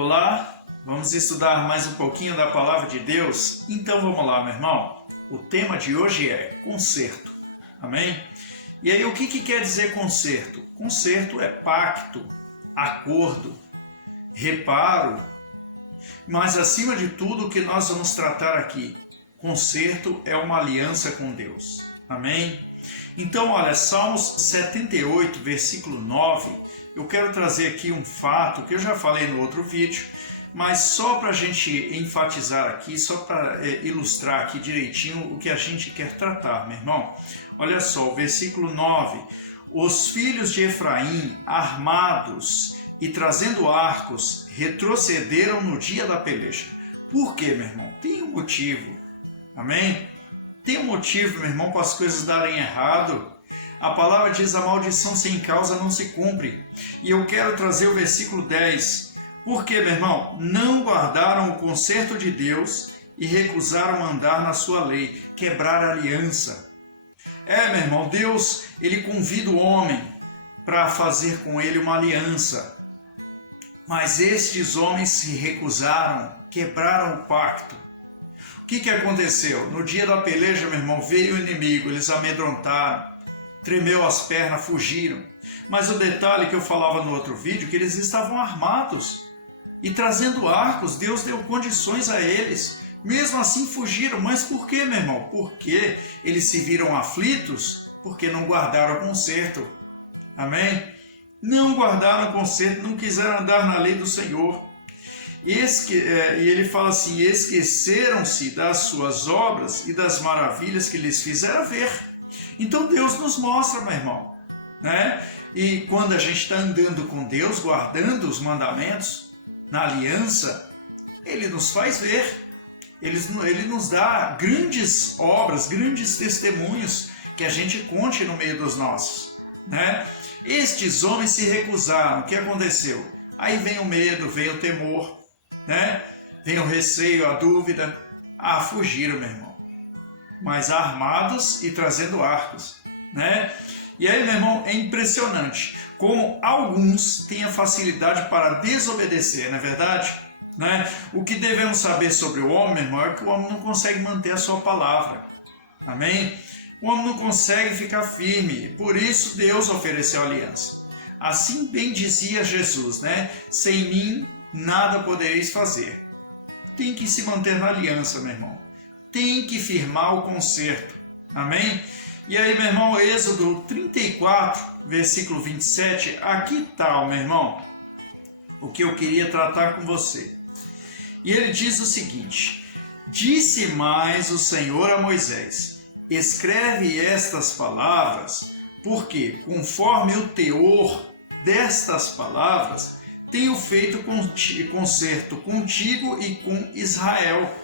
Olá, vamos estudar mais um pouquinho da Palavra de Deus? Então vamos lá, meu irmão. O tema de hoje é conserto, amém? E aí o que quer dizer conserto? Conserto é pacto, acordo, reparo, mas acima de tudo o que nós vamos tratar aqui, conserto é uma aliança com Deus, amém? Então olha, Salmos 78, versículo 9, eu quero trazer aqui um fato que eu já falei no outro vídeo, mas só para a gente enfatizar aqui, só para ilustrar aqui direitinho o que a gente quer tratar, meu irmão. Olha só, o versículo 9. Os filhos de Efraim, armados e trazendo arcos, retrocederam no dia da peleja. Por quê, meu irmão? Tem um motivo, amém? Tem um motivo, meu irmão, para as coisas darem errado. A palavra diz: a maldição sem causa não se cumpre. E eu quero trazer o versículo 10. Porque, meu irmão, não guardaram o conserto de Deus e recusaram andar na sua lei, quebrar a aliança. Meu irmão, Deus, ele convida o homem para fazer com ele uma aliança. Mas estes homens se recusaram, quebraram o pacto. O que aconteceu? No dia da peleja, meu irmão, veio o inimigo, eles amedrontaram, tremeu as pernas, fugiram. Mas o detalhe que eu falava no outro vídeo, que eles estavam armados e trazendo arcos. Deus deu condições a eles. Mesmo assim fugiram. Mas por quê, meu irmão? Porque eles se viram aflitos, porque não guardaram o conserto. Amém? Não guardaram o conserto, não quiseram andar na lei do Senhor. E ele fala assim: esqueceram-se das suas obras e das maravilhas que lhes fizeram ver. Então Deus nos mostra, meu irmão, né? E quando a gente está andando com Deus, guardando os mandamentos, na aliança, Ele nos faz ver. Ele nos dá grandes obras, grandes testemunhos que a gente conte no meio dos nossos, né? Estes homens se recusaram. O que aconteceu? Aí vem o medo, vem o temor, né? Vem o receio, a dúvida. Fugiram, meu irmão. Mas armados e trazendo arcos, né? E aí, meu irmão, é impressionante como alguns têm a facilidade para desobedecer, não é verdade? Né? O que devemos saber sobre o homem, meu irmão, é que o homem não consegue manter a sua palavra, amém? O homem não consegue ficar firme, por isso Deus ofereceu aliança. Assim bem dizia Jesus, né? Sem mim nada podereis fazer. Tem que se manter na aliança, meu irmão. Tem que firmar o conserto. Amém? E aí, meu irmão, Êxodo 34, versículo 27, aqui está, meu irmão, o que eu queria tratar com você. E ele diz o seguinte: disse mais o Senhor a Moisés: escreve estas palavras, porque conforme o teor destas palavras, tenho feito concerto contigo e com Israel.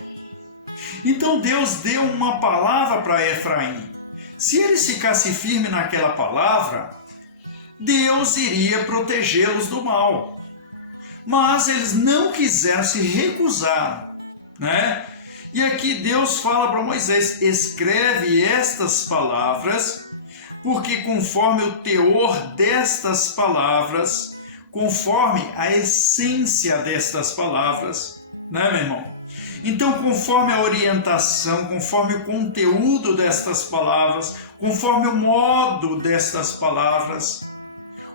Então Deus deu uma palavra para Efraim. Se eles ficassem firmes naquela palavra, Deus iria protegê-los do mal. Mas eles não quiseram, se recusaram, né? E aqui Deus fala para Moisés: escreve estas palavras, porque conforme o teor destas palavras, conforme a essência destas palavras, né, meu irmão? Então, conforme a orientação, conforme o conteúdo destas palavras, conforme o modo destas palavras,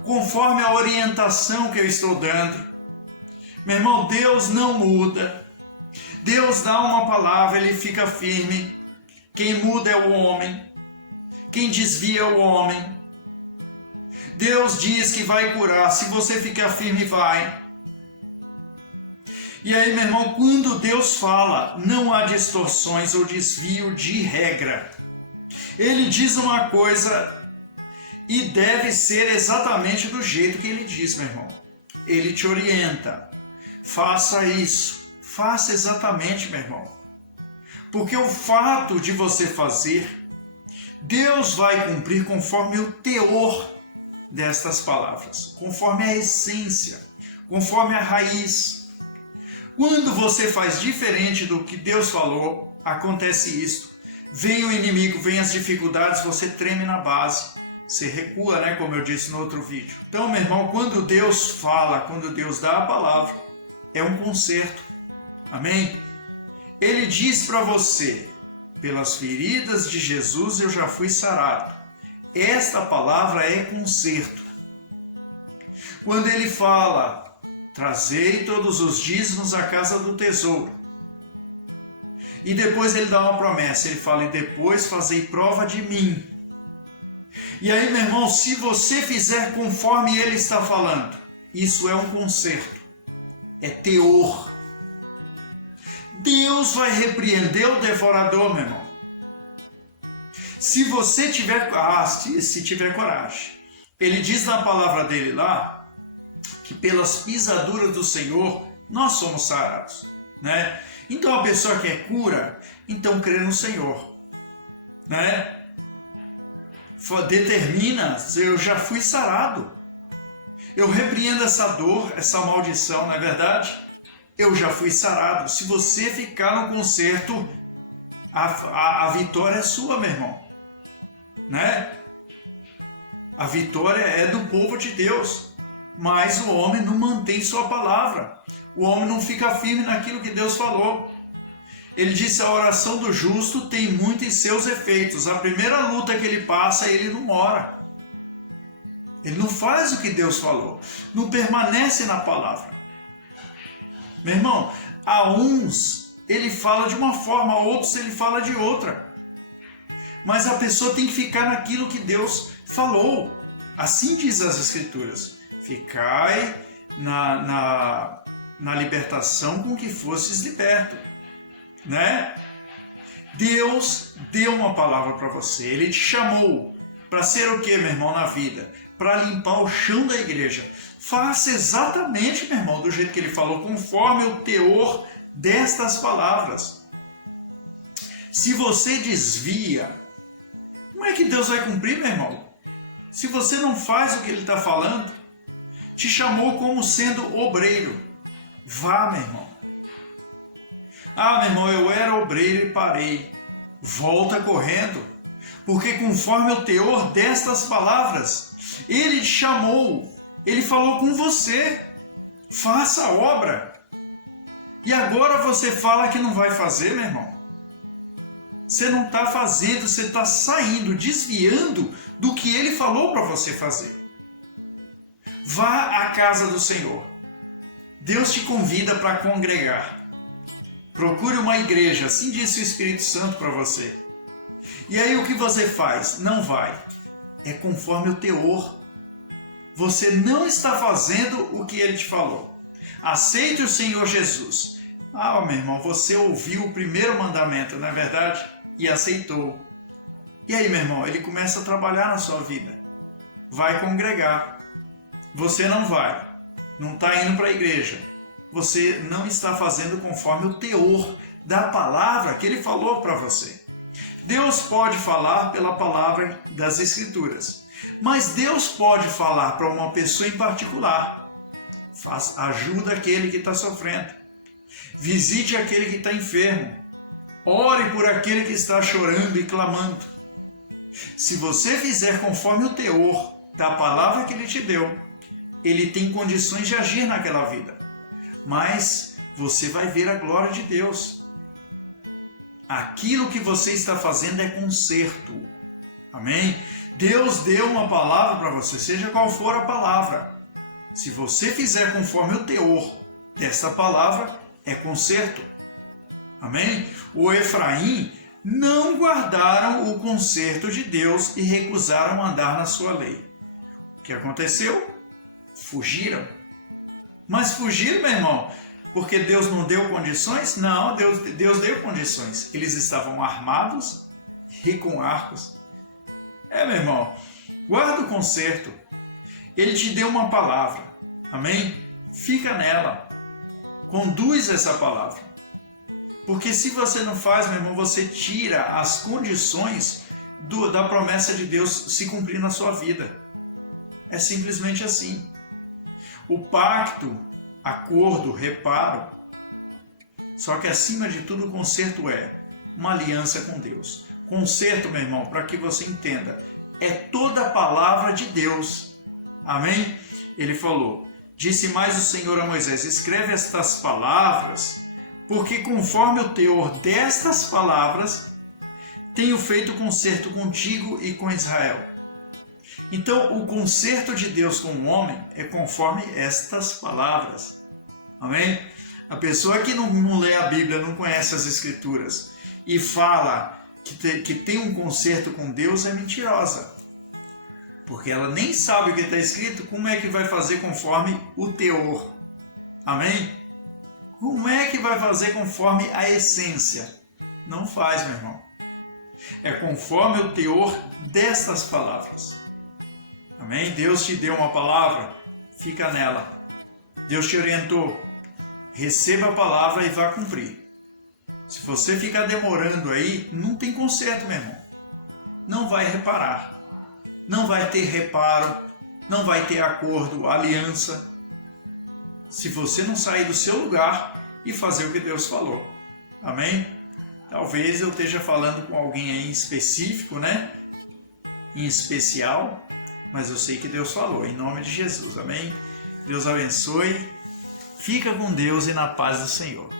conforme a orientação que eu estou dando, meu irmão, Deus não muda. Deus dá uma palavra, Ele fica firme. Quem muda é o homem. Quem desvia é o homem. Deus diz que vai curar. Se você ficar firme, vai. E aí, meu irmão, quando Deus fala, não há distorções ou desvio de regra. Ele diz uma coisa e deve ser exatamente do jeito que Ele diz, meu irmão. Ele te orienta. Faça isso. Faça exatamente, meu irmão. Porque o fato de você fazer, Deus vai cumprir conforme o teor destas palavras, conforme a essência, conforme a raiz. Quando você faz diferente do que Deus falou, acontece isso. Vem o inimigo, vem as dificuldades, você treme na base. Você recua, né? Como eu disse no outro vídeo. Então, meu irmão, quando Deus fala, quando Deus dá a palavra, é um conserto. Amém? Ele diz para você, pelas feridas de Jesus eu já fui sarado. Esta palavra é conserto. Quando ele fala, trazei todos os dízimos à casa do tesouro. E depois ele dá uma promessa, ele fala, e depois fazei prova de mim. E aí, meu irmão, se você fizer conforme ele está falando, isso é um conserto, é teor. Deus vai repreender o devorador, meu irmão. Se você tiver, se tiver coragem. Ele diz na palavra dele lá, que pelas pisaduras do Senhor, nós somos sarados, né? Então a pessoa quer cura, então crê no Senhor, né? Determina, eu já fui sarado. Eu repreendo essa dor, essa maldição, não é verdade? Eu já fui sarado. Se você ficar no conserto, a vitória é sua, meu irmão, né? A vitória é do povo de Deus, mas o homem não mantém sua palavra. O homem não fica firme naquilo que Deus falou. Ele disse, a oração do justo tem muito em seus efeitos. A primeira luta que ele passa, ele não ora. Ele não faz o que Deus falou. Não permanece na palavra. Meu irmão, a uns ele fala de uma forma, a outros ele fala de outra. Mas a pessoa tem que ficar naquilo que Deus falou. Assim diz as Escrituras. Ficai na libertação com que fostes libertos. Né? Deus deu uma palavra para você. Ele te chamou para ser o que, meu irmão, na vida? Para limpar o chão da igreja. Faça exatamente, meu irmão, do jeito que ele falou, conforme o teor destas palavras. Se você desvia, como é que Deus vai cumprir, meu irmão? Se você não faz o que ele está falando, te chamou como sendo obreiro. Vá, meu irmão. Ah, meu irmão, eu era obreiro e parei. Volta correndo, porque conforme o teor destas palavras, ele te chamou, ele falou com você, faça a obra. E agora você fala que não vai fazer, meu irmão. Você não está fazendo, você está saindo, desviando do que ele falou para você fazer. Vá à casa do Senhor. Deus te convida para congregar. Procure uma igreja, assim disse o Espírito Santo para você. E aí o que você faz? Não vai. É conforme o teor. Você não está fazendo o que ele te falou. Aceite o Senhor Jesus. Ah, meu irmão, você ouviu o primeiro mandamento, não é verdade? E aceitou. E aí, meu irmão, ele começa a trabalhar na sua vida. Vai congregar. Você não vai. Não está indo para a igreja. Você não está fazendo conforme o teor da palavra que ele falou para você. Deus pode falar pela palavra das Escrituras, mas Deus pode falar para uma pessoa em particular. Ajuda aquele que está sofrendo. Visite aquele que está enfermo. Ore por aquele que está chorando e clamando. Se você fizer conforme o teor da palavra que ele te deu, ele tem condições de agir naquela vida. Mas você vai ver a glória de Deus. Aquilo que você está fazendo é conserto. Amém? Deus deu uma palavra para você, seja qual for a palavra. Se você fizer conforme o teor dessa palavra, é conserto. Amém? O Efraim não guardaram o conserto de Deus e recusaram andar na sua lei. O que aconteceu? Fugiram. Mas fugiram, meu irmão, porque Deus não deu condições? Não, Deus deu condições. Eles estavam armados e com arcos. Meu irmão, guarda o conserto. Ele te deu uma palavra. Amém? Fica nela. Conduz essa palavra. Porque se você não faz, meu irmão, você tira as condições da promessa de Deus se cumprir na sua vida. É simplesmente assim. O pacto, acordo, reparo. Só que acima de tudo o conserto é uma aliança com Deus. Conserto, meu irmão, para que você entenda, é toda a palavra de Deus. Amém? Ele falou Disse mais o Senhor a Moisés: escreve estas palavras, porque conforme o teor destas palavras, tenho feito concerto contigo e com Israel. Então, o concerto de Deus com o homem é conforme estas palavras. Amém? A pessoa que não lê a Bíblia, não conhece as Escrituras e fala que tem um concerto com Deus é mentirosa. Porque ela nem sabe o que está escrito, como é que vai fazer conforme o teor? Amém? Como é que vai fazer conforme a essência? Não faz, meu irmão. É conforme o teor destas palavras. Amém? Deus te deu uma palavra, fica nela. Deus te orientou, receba a palavra e vá cumprir. Se você ficar demorando aí, não tem conserto, meu irmão. Não vai reparar. Não vai ter reparo, não vai ter acordo, aliança. Se você não sair do seu lugar e fazer o que Deus falou. Amém? Talvez eu esteja falando com alguém aí em específico, né? Em especial, mas eu sei que Deus falou, em nome de Jesus. Amém? Deus abençoe. Fica com Deus e na paz do Senhor.